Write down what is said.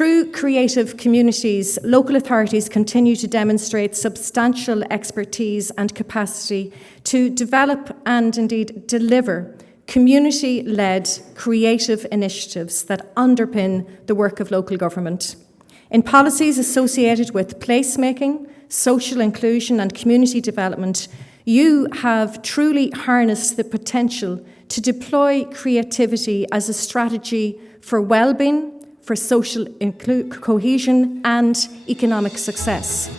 Through creative communities, local authorities continue to demonstrate substantial expertise and capacity to develop and indeed deliver community-led creative initiatives that underpin the work of local government. In policies associated with placemaking, social inclusion and community development, you have truly harnessed the potential to deploy creativity as a strategy for well-being, for social cohesion and economic success.